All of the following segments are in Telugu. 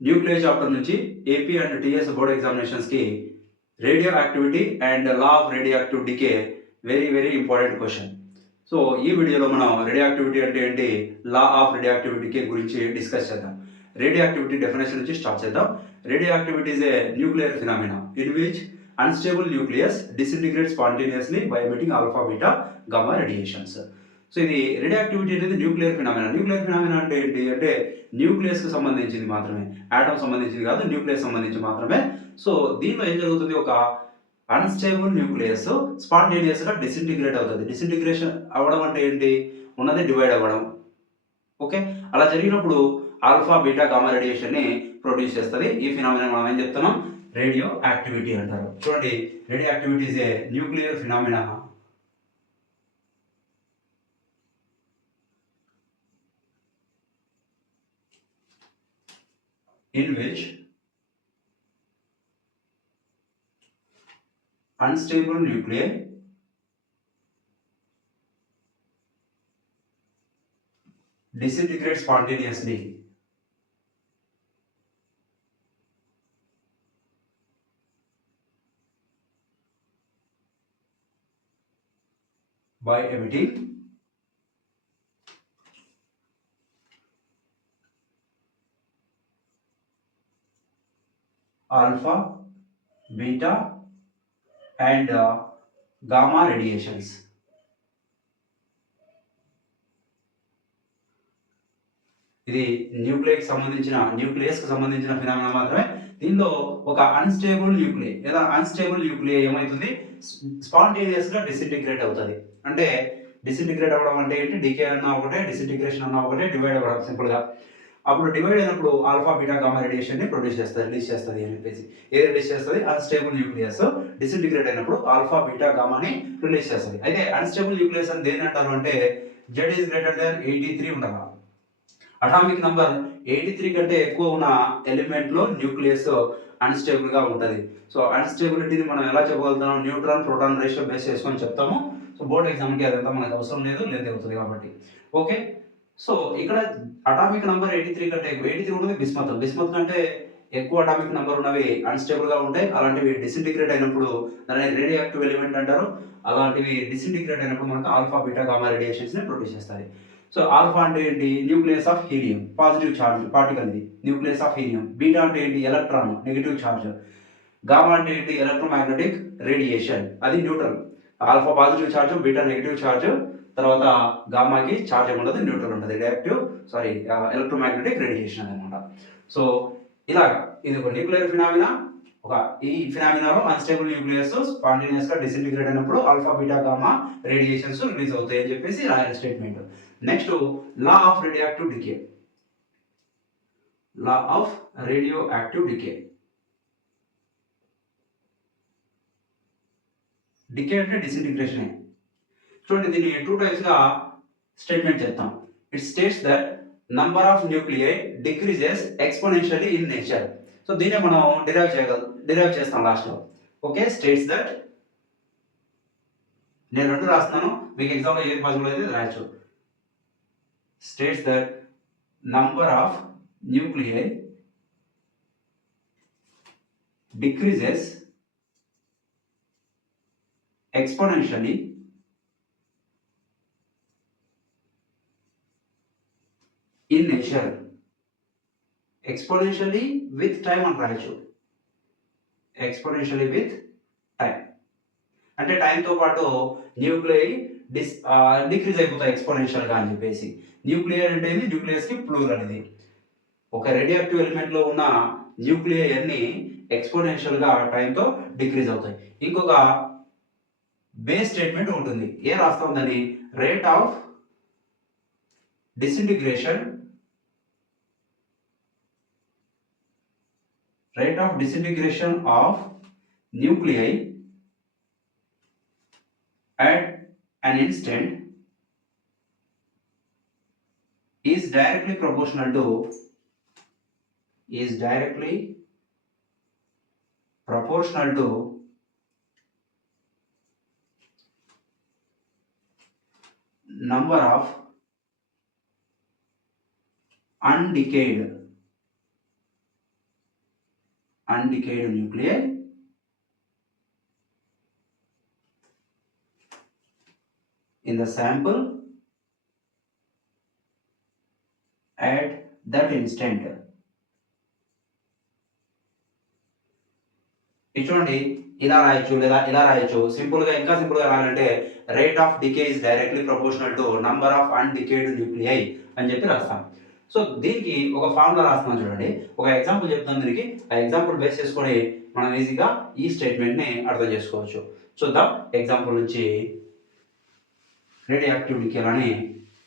న్యూక్లియర్ చాప్టర్ నుంచి AP and TS board ఎగ్జామినేషన్స్కి radioactivity and law of radioactive decay very very important question so ఈ వీడియోలో మనం రేడియో యాక్టివిటీ అంటే ఏంటి లా ఆఫ్ రేడియో యాక్టివిటీకి గురించి డిస్కస్ చేద్దాం. రేడియో యాక్టివిటీ డెఫినేషన్ నుంచి స్టార్ట్ చేద్దాం. Radioactivity is a nuclear phenomena in which unstable nucleus disintegrate spontaneously by emitting alpha beta gamma radiations so ఇది రేడియాక్టివిటీ అనేది న్యూక్లియర్ ఫినామినా. న్యూక్లియర్ ఫినామినా అంటే ఏంటి? అంటే న్యూక్లియస్కి సంబంధించింది మాత్రమే. ఆటమ్ సంబంధించింది కాదు న్యూక్లియస్ సంబంధించి మాత్రమే. సో దీనిలో ఏం జరుగుతుంది? ఒక అన్స్టేబుల్ న్యూక్లియస్ స్పాంటేనియస్గా డిసింటిగ్రేట్ అవుతుంది. డిసింటిగ్రేషన్ అవ్వడం అంటే ఏంటి? ఉన్నది డివైడ్ అవ్వడం. ఓకే? అలా జరిగినప్పుడు ఆల్ఫా బీటా గామా రేడియేషన్ని ప్రొడ్యూస్ చేస్తుంది. ఈ ఫినామినా మనం ఏం చెప్తున్నాం? రేడియో యాక్టివిటీ అంటారు. చూడండి radioactivity is a nuclear phenomena? In which unstable nuclei disintegrate spontaneously. By emitting alpha beta and gamma radiations. ఇది న్యూక్లియస్ సంబంధించిన న్యూక్లియస్కి సంబంధించిన ఫినామినా మాత్రమే. దీనిలో ఒక అన్స్టేబుల్ న్యూక్లియై లేదా అన్స్టేబుల్ న్యూక్లియై ఏమవుతుంది స్పాంటేనియస్గా డిసింటిగ్రేట్ అవుతుంది. అంటే డిసింటిగ్రేట్ అవ్వడం అంటే ఏంటి? డికే అన్నా ఒకటే డిసింటిగ్రేషన్ అన్నా ఒకటే డివైడ్ అవ్వడం సింపుల్గా. అప్పుడు డివైడ్ అయినప్పుడు ఆల్ఫా బీటా గామా రేడియేషన్ని ప్రొడ్యూస్ చేస్తుంది రిలీజ్ చేస్తుంది అని చెప్పేసి. ఏ రిలీజ్ చేస్తుంది? అన్స్టేబుల్ న్యూక్లియస్ డిసింటిగ్రేట్ అయినప్పుడు ఆల్ఫా బీటా గామాని రిలీజ్ చేస్తుంది. అయితే అన్స్టేబుల్ న్యూక్లియస్ అని దేని అంటారు అంటే Z is greater than eighty three ఉండాలి. అటామిక్ నంబర్ ఎయిటీ త్రీ కంటే ఎక్కువ ఉన్న ఎలిమెంట్లో న్యూక్లియస్ అన్స్టేబుల్గా ఉంటుంది. సో అన్స్టేబిలిటీని మనం ఎలా చెప్పగలుగుతాం? న్యూట్రాన్ ప్రోటాన్ రేషియో బేస్ చేసుకొని చెప్తాము. సో బోర్డ్ ఎగ్జామ్కి అదంతా మనకు అవసరం లేదు లేదు అవుతుంది కాబట్టి. ఓకే సో ఇక్కడ అటామిక్ నంబర్ ఎయిటీ త్రీ కంటే ఎక్కువ ఎయిటీ త్రీ ఉంటుంది బిస్మత్ బిస్మత్ కంటే ఎక్కువ అటామిక్ నంబర్ ఉన్నవి అన్స్టేబుల్గా ఉంటాయి అలాంటివి డిసింటిగ్రేట్ అయినప్పుడు దాని రేడియో యాక్టివ్ ఎలిమెంట్ అంటారు. అలాంటివి డిసింటిగ్రేట్ అయినప్పుడు మనకు ఆల్ఫా బీటా గామా రేడియేషన్స్ని ప్రొడ్యూస్ చేస్తాయి. సో ఆల్ఫా అంటే ఏంటి? Nucleus of helium positive charge particle ఇది. న్యూక్లియస్ ఆఫ్ హీలియం బీటా అంటే ఏంటి? ఎలక్ట్రాన్ నెగిటివ్ చార్జ్ గామా అంటే ఏంటి? ఎలక్ట్రోమాగ్నెటిక్ రేడియేషన్ అది neutral alpha positive charge beta negative charge తర్వాత గామాకి చార్జ్ ఉండదు న్యూట్రల్ ఉండదు. రియాక్టివ్ సారీ ఎలక్ట్రోమాగ్నెటిక్ రేడియేషన్ అనమాట సో ఇలాగ ఇది ఒక న్యూక్లియర్ ఫినామినా ఒక ఈ ఫినామినాలో అన్స్టేబుల్ న్యూక్లియస్ స్పాంటేనియస్గా డిసింటిగ్రేట్ అయినప్పుడు alpha beta gamma radiations release అవుతాయి అని చెప్పేసి royal statement next law of radioactive decay. Law of radioactive decay. Decay అంటే డిసింటిగ్రేషన్. చూడండి దీన్ని టూ టైప్స్గా స్టేట్మెంట్ చేస్తాం it states that number of nuclei decreases exponentially in nature so దీన్నే మనం డిరైవ్ చేయగల డిరైవ్ చేస్తాం లాస్ట్లో ఓకే స్టేట్స్ దట్ నేను రెండు రాస్తున్నాను. మీకు ఎగ్జామ్లో ఏది పాసిబుల్ అయితే రాయొచ్చు. States that number of nuclei decreases exponentially in nature exponentially with time అని రాయొచ్చు. ఎక్స్పోనెన్షియలీ విత్ టైం అంటే టైంతో పాటు న్యూక్లియై డిస్ డిక్రీజ్ అయిపోతాయి ఎక్స్పోనెన్షియల్గా అని చెప్పేసి. న్యూక్లియర్ అంటే ఏంది? న్యూక్లియస్కి ప్లూర్ అనేది. ఒక రేడియాక్టివ్ ఎలిమెంట్లో ఉన్న న్యూక్లియర్ అన్ని ఎక్స్పోనెన్షియల్గా టైంతో డిక్రీజ్ అవుతాయి. ఇంకొక బేస్ స్టేట్మెంట్ ఉంటుంది ఏం రాస్తా rate of disintegration rate of disintegration of nuclei at an instant is directly proportional to is directly proportional to number of undecayed undecayed nuclei in the sample at that instant ఇది చూడండి ఇలా రాయొచ్చు లేదా ఇలా రాయొచ్చు. సింపుల్గా ఇంకా సింపుల్గా రాయాలంటే rate of decay is directly proportional to number of undecayed nuclei అని చెప్పి రాస్తాం. సో దీనికి ఒక ఫార్ములా రాస్తున్నాం చూడండి. ఒక ఎగ్జాంపుల్ చెప్తాను దీనికి. ఆ ఎగ్జాంపుల్ బేస్ చేసుకొని మనం ఈజీగా ఈ స్టేట్మెంట్ని అర్థం చేసుకోవచ్చు. చూద్దాం ఎగ్జాంపుల్ నుంచి రేడియో యాక్టివ్ డికేలని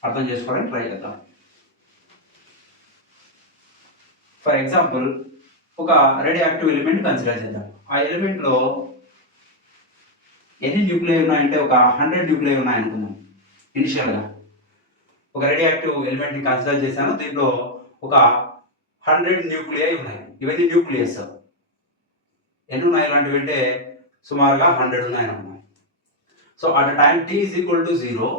అర్థం చేసుకోవడానికి ట్రై చేద్దాం. ఫర్ ఎగ్జాంపుల్ ఒక రెడీ యాక్టివ్ ఎలిమెంట్ కన్సిడర్ చేద్దాం. ఆ ఎలిమెంట్లో ఎన్ని న్యూక్లియై ఉన్నాయంటే ఒక హండ్రెడ్ న్యూక్లియై ఉన్నాయనుకుందాం ఇనిషియల్గా ఒక రెడీ యాక్టివ్ ఎలిమెంట్ని కన్సిడర్ చేశాను. దీంట్లో ఒక హండ్రెడ్ న్యూక్లియై ఉన్నాయి. ఇవన్నీ న్యూక్లియస్ ఎన్ని ఉన్నాయి ఇలాంటివి అంటే సుమారుగా హండ్రెడ్ ఉన్నాయి అనుకున్నాయి so at time t is equal to zero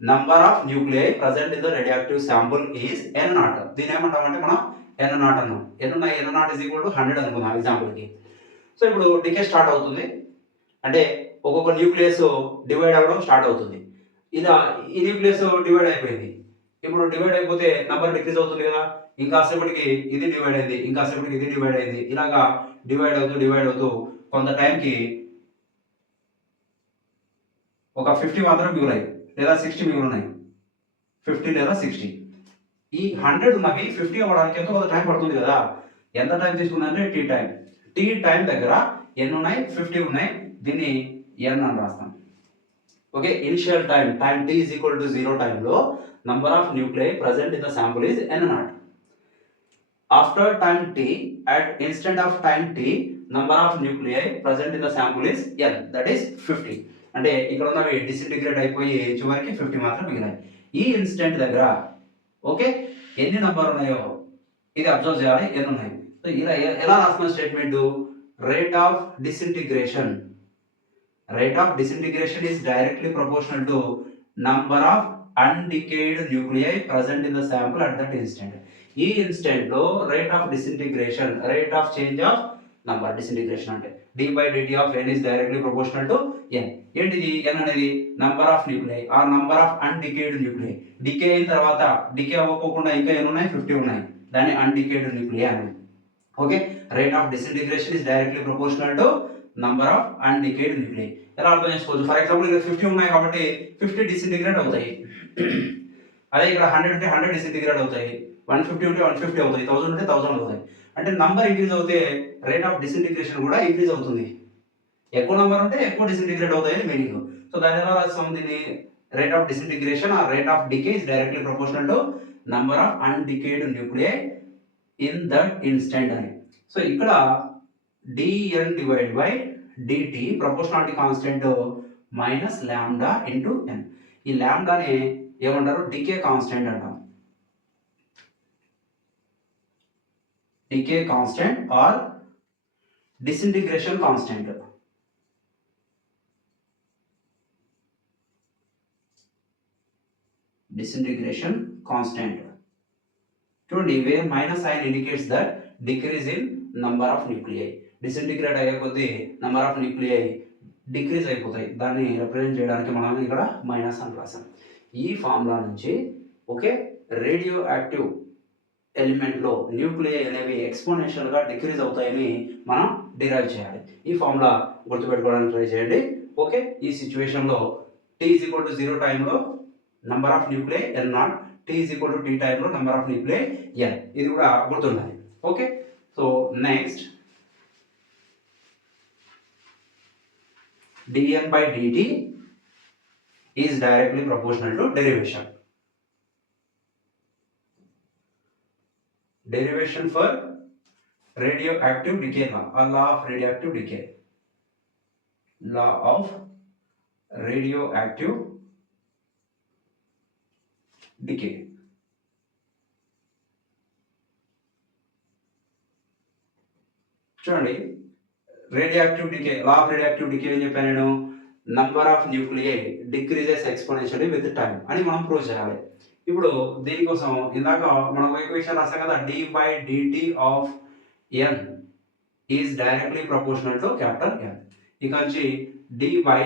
number of nuclei present in the radioactive sample is n naught దీని ఏమంటామంటే మనం ఎన్ నాట్ అన్నాం. N n naught is equal to hundred అనుకుందాం ఎగ్జాంపుల్కి సో ఇప్పుడు డికే స్టార్ట్ అవుతుంది. అంటే ఒక్కొక్క న్యూక్లియస్ డివైడ్ అవ్వడం స్టార్ట్ అవుతుంది. ఇలా ఈ న్యూక్లియస్ డివైడ్ అయిపోయింది. ఇప్పుడు డివైడ్ అయిపోతే నంబర్ డిక్రీజ్ అవుతుంది కదా. ఇంకా సేపటికి ఇది డివైడ్ అయింది ఇంకా ఇంకాసేపటికి ఇది డివైడ్ అయింది. ఇలాగా డివైడ్ అవుతూ డివైడ్ అవుతూ కొంత టైంకి ఒక ఫిఫ్టీ మాత్రం మిగులాయి. లేదా సిక్స్టీ మిగులున్నాయి ఫిఫ్టీ లేదా సిక్స్టీ ఈ హండ్రెడ్ ఉన్నవి ఫిఫ్టీ అవ్వడానికి ఎంతో కొంత టైం పడుతుంది కదా. ఎంత టైం తీసుకుందంటే టీ టైం టీ టైం దగ్గర ఎన్ని ఉన్నాయి ఫిఫ్టీ ఉన్నాయి. దీన్ని ఎన్ అని రాస్తాం. Okay initial time time t is equal to zero టైంలో number of nuclei present in the sample is n naught after time t at instant of time t number of nuclei present in the sample is n that is fifty అంటే ఇక్కడ ఉన్నవి డిసింటిగ్రేట్ అయిపోయి చివరికి ఫిఫ్టీ మాత్రం మిగిలాయి. ఈ ఇన్స్టెంట్ దగ్గర ఓకే ఎన్ని నంబర్ ఉన్నాయో ఇది అబ్జర్వ్ చేయాలి. ఎన్ని ఉన్నాయి? సో ఇలా ఎలా రాసిన statement rate of disintegration rate of disintegration is directly proportional to number of undecayed nuclei present in the sample at that instant ఈ ఇన్స్టెంట్లో rate of disintegration rate of change of number disintegration అంటే d by dt of n is directly proportional to n ఏంటిది? ఎన్ అనేది నంబర్ ఆఫ్ న్యూక్లియై ఆ number of undecayed nuclei decay అయిన తర్వాత డికే అవ్వకోకుండా ఇంకా ఎన్ని ఉన్నాయి? ఫిఫ్టీ ఉన్నాయి. దాన్ని అన్డికేడ్ న్యూక్లియై అని okay rate of disintegration is directly proportional to number of undecayed nuclei ఎలా అర్థం చేసుకోవచ్చు? ఫర్ ఎగ్జాంపుల్ ఇక్కడ ఫిఫ్టీ ఉన్నాయి కాబట్టి ఫిఫ్టీ డిసింటిగ్రేట్ అవుతాయి. అదే ఇక్కడ హండ్రెడ్ ఉంటే హండ్రెడ్ డిసింటిగ్రేట్ అవుతాయి. వన్ ఫిఫ్టీ ఉంటే వన్ ఫిఫ్టీ అవుతాయి. థౌసండ్ ఉంటే థౌసండ్ అవుతాయి. అంటే నంబర్ ఇంక్రీజ్ అవుతే రేట్ ఆఫ్ డిసింటిగ్రేషన్ కూడా ఇంక్రీజ్ అవుతుంది. ఎక్కువ నెంబర్ ఉంటే ఎక్కువ డిసింటిగ్రేట్ అవుతాయని మీనింగ్ సో దాని ఎలా రాస్తాం దీన్ని rate of disintegration or rate of decay is directly proportional to number of undecayed nuclei in that instant అని. సో ఇక్కడ dn divide by dt proportionality constant minus lambda into n ఈ ల్యాండాని ఏమంటారు? డికే కాన్స్టెంట్ అంటాం. Decay constant or disintegration constant disintegration constant చూడండి where minus sign indicates that decrease in number of nuclei disintegrate అయ్యే కొద్దీ నంబర్ ఆఫ్ న్యూక్లియై డిక్రీజ్ అయిపోతాయి. దాన్ని రిప్రజెంట్ చేయడానికి మనం ఇక్కడ మైనస్ అని రాసాం ఈ ఫార్ములా నుంచి ఓకే రేడియో యాక్టివ్ ఎలిమెంట్లో న్యూక్లియై అనేవి ఎక్స్పోనెన్షియల్గా డిక్రీజ్ అవుతాయని మనం డిరైవ్ చేయాలి. ఈ ఫార్ములా గుర్తుపెట్టుకోవడానికి ట్రై చేయండి. ఓకే ఈ సిచ్యువేషన్లో t is equal to zero టైంలో Number of nuclei N naught T is equal to T టైంలో నంబర్ ఆఫ్ న్యూక్లియై ఎన్ ఇది కూడా గుర్తుండాలి okay so next dn by dt is directly proportional to derivation. Derivation for radioactive decay law or law of radioactive decay. Law of radioactive decay. చూడండి radioactive decay law of radioactive decay ఏం చెప్పాను నేను? Number of nuclei decreases exponentially with time అని మనం ప్రూవ్ చేయాలి. ఇప్పుడు దీనికోసం ఇందాక మనం ఒక ఈక్వేషన్ రాసాం కదా d by dt of n is directly proportional to capital n ఇక వచ్చి d by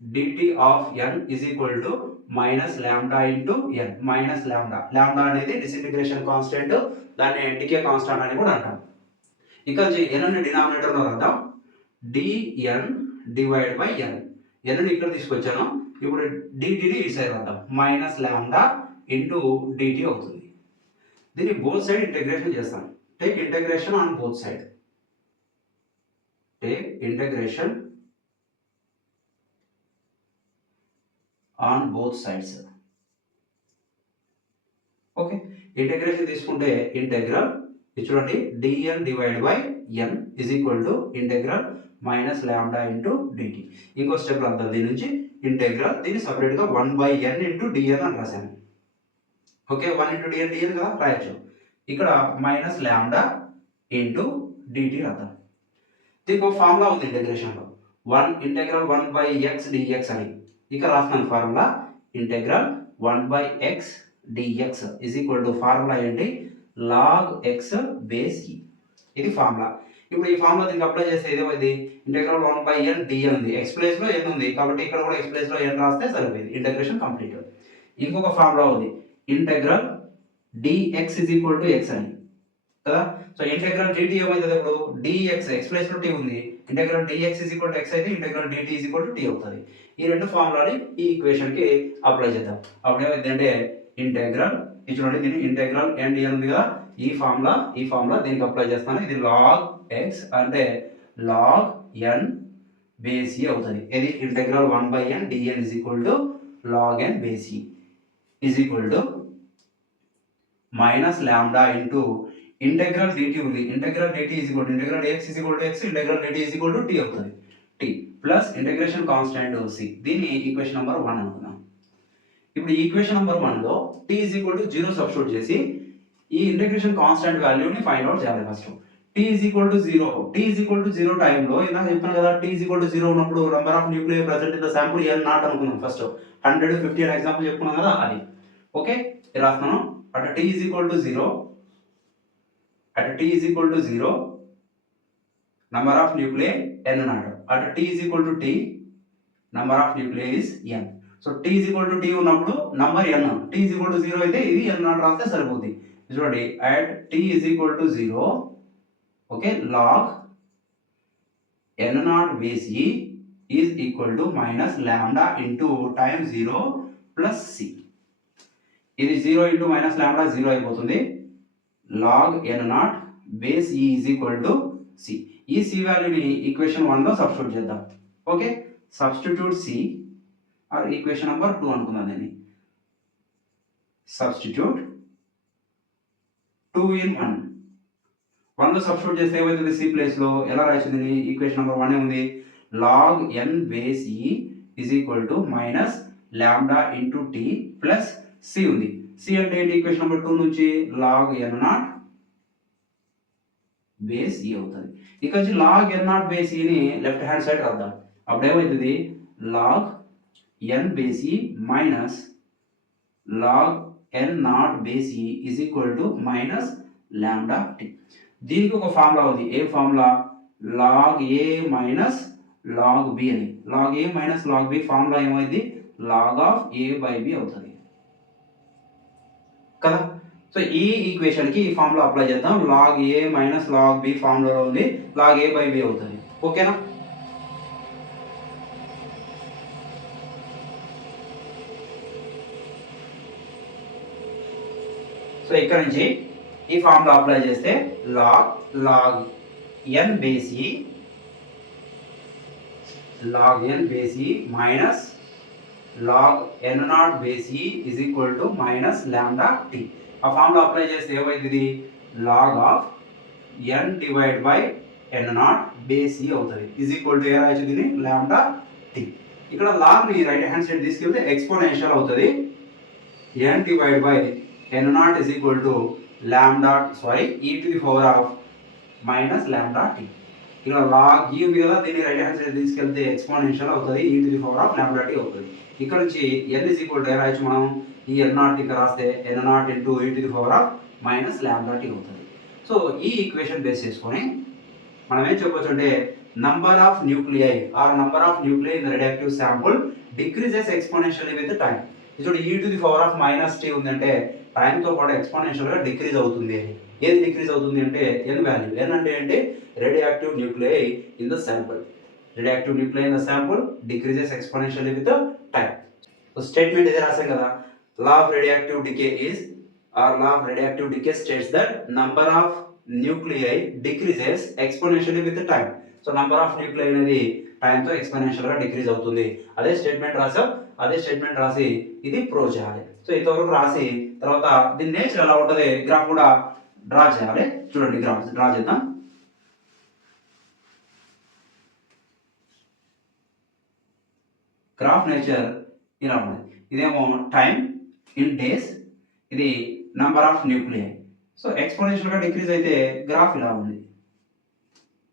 dt of n is equal to minus lambda into n minus lambda lambda అనేది డిసింటిగ్రేషన్ కాన్స్టెంట్ దాన్ని డికే కాన్స్టెంట్ అని కూడా అంటాం. ఇంకా వచ్చి ఎన్ అనే డినామినేటర్లో రాద్దాం. డిఎన్ డివైడ్ బై ఎన్ ఎన్ని ఇక్కడ తీసుకొచ్చాను. ఇప్పుడు డిటిని ఈ సైడ్ రాద్దాం. మైనస్ ల్యాండా ఇంటూ డిటి అవుతుంది. దీన్ని బోత్ సైడ్ ఇంటగ్రేషన్ చేస్తాం. Take integration on both side take integration on both sides okay integration తీసుకుంటే ఇంటెగ్రల్ ఇది చూడండి dn divide by n is equal to integral minus lambda into dt ఇంకో స్టెప్ రాద్దాం దీని నుంచి ఇంటెగ్రల్ దీన్ని సపరేట్గా one by N into d n అని రాశాను. Okay one into d n d n కదా? రాయొచ్చు. ఇక్కడ మైనస్ ల్యాండా ఇంటూ డిటి రాద్దాం దీనికి ఒక ఫార్ములా ఉంది ఇంటెగ్రేషన్లో one integral one by x dx అని. ఇక రాస్తున్నాను formula integral one by x dx is equal to formula ఏంటి? లాగ్ ఎక్స్ బేస్ ఈ ఇది ఫార్ములా. ఇప్పుడు ఈ ఫార్ములా దీనికి అప్లై చేస్తే ఏదేమైంది integral one by n dn ఉంది. ఎక్స్ ప్లేస్లో ఎన్ ఉంది. కాబట్టి ఇక్కడ కూడా ఎక్స్ ప్లేస్లో ఎన్ రాస్తే సరిపోయింది. ఇంటెగ్రేషన్ కంప్లీట్ ఇంకొక ఫార్ములా ఉంది. Integral dx is equal to x అని. కదా? సో ఇంటెగ్రల్ డిటి ఏమవుతుంది ఇప్పుడు? డిఎక్స్ ఎక్స్ ప్లేస్లో టీ ఉంది. Integral dx is equal to x అయితే integral dt is equal to t అవుతుంది. ఈ రెండు ఫార్ములాని ఈ ఈక్వేషన్కి అప్లై చేద్దాం. అప్పుడు ఏమైందంటే ఇంటెగ్రల్ ఇది చూడండి దీన్ని ఇంటెగ్రల్ ఎన్ డిఎన్ ఉంది కదా ఈ ఫార్ములా ఈ ఫార్ములా దీనికి అప్లై చేస్తాను. ఇది లాగ్ ఎక్స్ అంటే లాగ్ ఎన్ బేసి అవుతుంది. ఇది integral one by n dn is equal to log n base e is equal to minus lambda into integral dt ఉంది. Integral dt is equal to integral x is equal to x integral dt is equal to t అవుతుంది. T plus integration constant c దీన్ని ఈక్వేషన్ నెంబర్ వన్ అనుకుందాం. ఇప్పుడు ఈక్వేషన్ నెంబర్ వన్లో t is equal to zero substitute చేసి ఈ ఇంటెగ్రేషన్ కాన్స్టాంట్ వాల్యూని ఫైండ్ అవుట్ చేయాలి first t is equal to zero t is equal to zero టైంలో ఇందాక చెప్పాను కదా t is equal to zero ఉన్నప్పుడు number of nuclear present in the sample l naught అనుకున్నాం ఫస్ట్ హండ్రెడ్ ఫిఫ్టీ ఎగ్జాంపుల్ చెప్పుకున్నాం కదా అది. ఓకే ఇది రాస్తున్నాను. At t is equal to zero at t is equal to 0, number of nuclei n not. At t is equal to t, number of nuclei is n so t is equal to t ఉన్నప్పుడు number n t is equal to zero అయితే ఇది ఎన్ నాట్ రాస్తే సరిపోతుంది చూడండి at t is equal to zero okay log n naught వేసి is equal to minus lambda into time zero plus c ఇది zero into minus lambda zero అయిపోతుంది log n naught base e is equal to c ఈ సి వాల్యూని ఈక్వేషన్ వన్లో సబ్స్టిట్యూట్ చేద్దాం. Okay substitute c or equation number two అనుకుందాం దీన్ని. సబ్స్టిట్యూట్ టూ ఇన్ వన్ వన్లో సబ్స్టిట్యూట్ చేస్తే ఏమవుతుంది? సి ప్లేస్లో ఎలా రాసింది ఈక్వేషన్ నెంబర్ వన్ ఉంది. Log n base e is equal to minus lambda into t plus c ఉంది. సి అంటే ఏంటి? ఈక్వేషన్ నెంబర్ టూ నుంచి log n naught base e అవుతుంది. ఇక వచ్చి లాగ్ ఎన్ నాట్ బేస్ ఈని లెఫ్ట్ హ్యాండ్ సైడ్ రాద్దాం. అప్పుడు ఏమవుతుంది log n base e minus log n naught base e equal to minus lambda t దీనికి ఒక ఫార్ములా ఉంది. ఏ formula log a minus log b అని. Log a minus log b formula ఏమైంది? Log of a by b అవుతుంది. కదా? సో ఈ ఈక్వేషన్కి ఈ ఫార్ములా అప్లై చేద్దాం. Log a minus log b ఫార్ములాలో ఉంది. లాగ్ ఏ బై బి అవుతుంది. ఓకేనా సో ఇక్కడ నుంచి ఈ ఫార్ములా అప్లై చేస్తే log log n base e log n base e minus log n naught base e is equal to minus lambda t ఆ ఫార్ములా అప్లై చేస్తే ఏమవుతుంది log of n divide by n naught base e అవుతుంది. ఈజ్ ఈక్వల్ టు ఏ రాయొచ్చు దీన్ని ల్యాండా టీ ఇక్కడ లాగ్ని రైట్ హ్యాండ్ సైడ్ తీసుకెళ్తే ఎక్స్పోనెన్షియల్ అవుతుంది. N divide by n naught is equal to lambda sorry e to the power of minus lambda t ఇక్కడ లాగ్ ఈ ఉంది కదా దీన్ని రైట్ హ్యాండ్ సైడ్ తీసుకెళ్తే ఎక్స్పోనెన్షియల్ అవుతుంది ఈ టు ది పవర్ ఆఫ్ ల్యాండా అవుతుంది. ఇక్కడ నుంచి ఎన్ ఇస్ ఈక్వల్ టు రాయొచ్చు మనం. ఈ ఎన్ నాట్ ఇక్కడ రాస్తే n naught into e e to the power of minus lambda అవుతుంది. సో ఈ ఈక్వేషన్ బేస్ చేసుకొని మనం ఏం చెప్పొచ్చు అంటే number of nuclei or number of nuclei in radioactive sample decreases exponentially with time ఇప్పుడు e to the power of minus t ఉందంటే టైంతో పాటు ఎక్స్పోనెన్షియల్గా డిక్రీజ్ అవుతుంది అని. ఏది డిక్రీజ్ అవుతుంది అంటే ఎన్ వాల్యూ ఎన్ అంటే ఏంటి? Radioactive nuclei in the sample radioactive nuclei in the sample decreases exponentially with time statement ఇది రాసాం కదా. Law of radioactive decay is or law of radioactive decay states that number of nuclei decreases exponentially with time so number of nuclei అనేది టైంతో ఎక్స్పోనెన్షియల్గా డిక్రీజ్ అవుతుంది. అదే స్టేట్మెంట్ రాసాం అదే స్టేట్మెంట్ రాసి ఇది ప్రో చేయాలి సో ఇంతవరకు రాసి తర్వాత దీని నేచర్ ఎలా ఉంటుంది? గ్రాఫ్ కూడా డ్రా చేయాలి. చూడండి గ్రాఫ్ డ్రా చేద్దాం. గ్రాఫ్ నేచర్ ఇలా ఉంది ఇదేమో టైం ఇన్ డేస్ ఇది నంబర్ ఆఫ్ న్యూక్లియర్ సో ఎక్స్పోనెన్షియల్గా డిక్రీజ్ అయితే గ్రాఫ్ ఇలా ఉంది.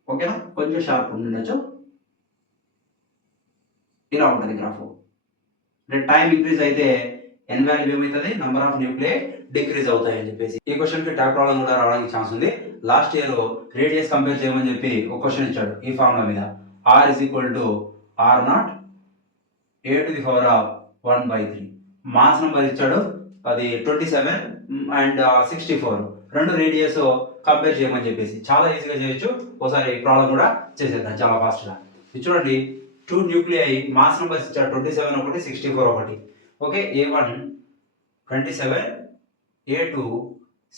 ఓకేనా? కొంచెం షార్ప్ ఉండొచ్చు. ఇలా ఉంటుంది గ్రాఫ్. అంటే టైం ఇంక్రీజ్ అయితే ఎన్ వాల్యూ ఏమవుతుంది నంబర్ ఆఫ్ న్యూక్లియై డిక్రీజ్ అవుతాయి అని చెప్పేసి. ఈ క్వశ్చన్కి ట్యాప్ ప్రాబ్లం కూడా రావడానికి ఛాన్స్ ఉంది. లాస్ట్ ఇయర్ రేడియస్ కంపేర్ చేయమని చెప్పి ఒక క్వశ్చన్ ఇచ్చాడు ఈ ఫార్ములా మీద. R is equal to r naught a to the power of one by three mass number ఇచ్చాడు అది twenty seven and sixty four రెండు రేడియస్ కంపేర్ చేయమని చెప్పేసి. చాలా ఈజీగా చేయొచ్చు. ఒకసారి ప్రాబ్లం కూడా చేసేద్దాం చాలా ఫాస్ట్గా ఇది చూడండి టూ న్యూక్లియై మాస్ నెంబర్స్ ఇచ్చాడు ట్వంటీ సెవెన్ ఒకటి సిక్స్టీ ఫోర్ ఒకటి. Okay a one twenty seven a two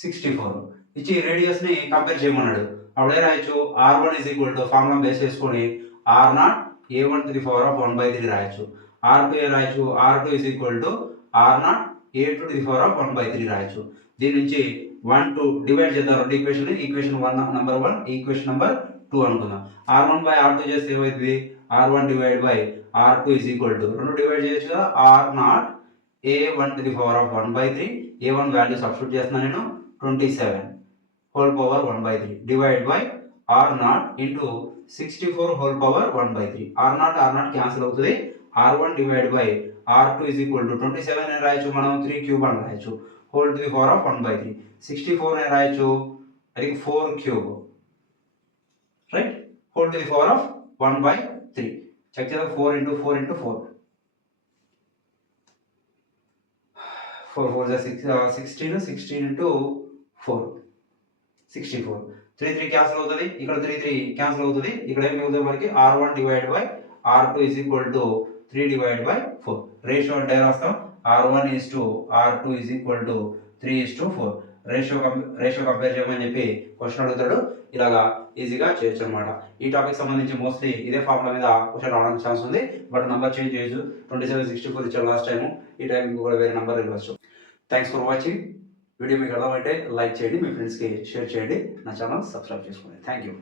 sixty four ఇచ్చి రేడియస్ని కంపేర్ చేయమన్నాడు. అప్పుడు ఏ రాయొచ్చు r one is equal to formula base చేసుకొని r naught a one three power of one by three రాయొచ్చు. ఆర్ టూ ఏ రాయొచ్చు r two is equal to r naught a two to the power of one by three రాయొచ్చు. దీని నుంచి వన్ టూ డివైడ్ చేద్దాం రెండు equation equation one number one equation number two అనుకుందాం. R one by r two చేస్తే ఏమవుతుంది r one divide by r two equal to రెండు డివైడ్ చేయొచ్చు కదా? R naught a one to the power of one by three a one value substitute చేస్తున్నాను నేను twenty seven whole power one by three divide by r naught into sixty four whole power one by three r naught r naught cancel అవుతుంది. R one divide by r two is equal to twenty seven అని రాయొచ్చు మనం. త్రీ క్యూబ్ అని రాయొచ్చు. Whole to the power of one by three sixty four అని రాయొచ్చు. అది four cube right whole to the power of one by three check చేద్దాం four into four into four four four six sixteen sixteen into four sixty four three three cancel అవుతుంది. ఇక్కడ త్రీ త్రీ క్యాన్సిల్ అవుతుంది. ఇక్కడ ఏం మిగులుతుంది మనకి? R one divide by r two is equal to three divide by four ratio అంటే రాస్తాం? R one is to r two is equal to three is to four ratio ratio compare చేయమని చెప్పి క్వశ్చన్ అడుగుతాడు. ఇలాగా ఈజీగా చేయొచ్చు అనమాట ఈ టాపిక్ సంబంధించి మోస్ట్లీ ఇదే ఫార్ములా మీద క్వశ్చన్ రావడానికి ఛాన్స్ ఉంది. బట్ నంబర్ చేంజ్ చేయొచ్చు. ట్వంటీ సెవెన్ సిక్స్టీ ఫోర్ ఇచ్చారు లాస్ట్ టైము ఈ టైం కూడా వేరే నెంబర్ ఇవ్వచ్చు. థ్యాంక్స్ ఫర్ వాచింగ్ వీడియో మీకు అర్థమైతే లైక్ చేయండి. మీ ఫ్రెండ్స్కి షేర్ చేయండి. నా ఛానల్ సబ్స్క్రైబ్ చేసుకోండి. Thank you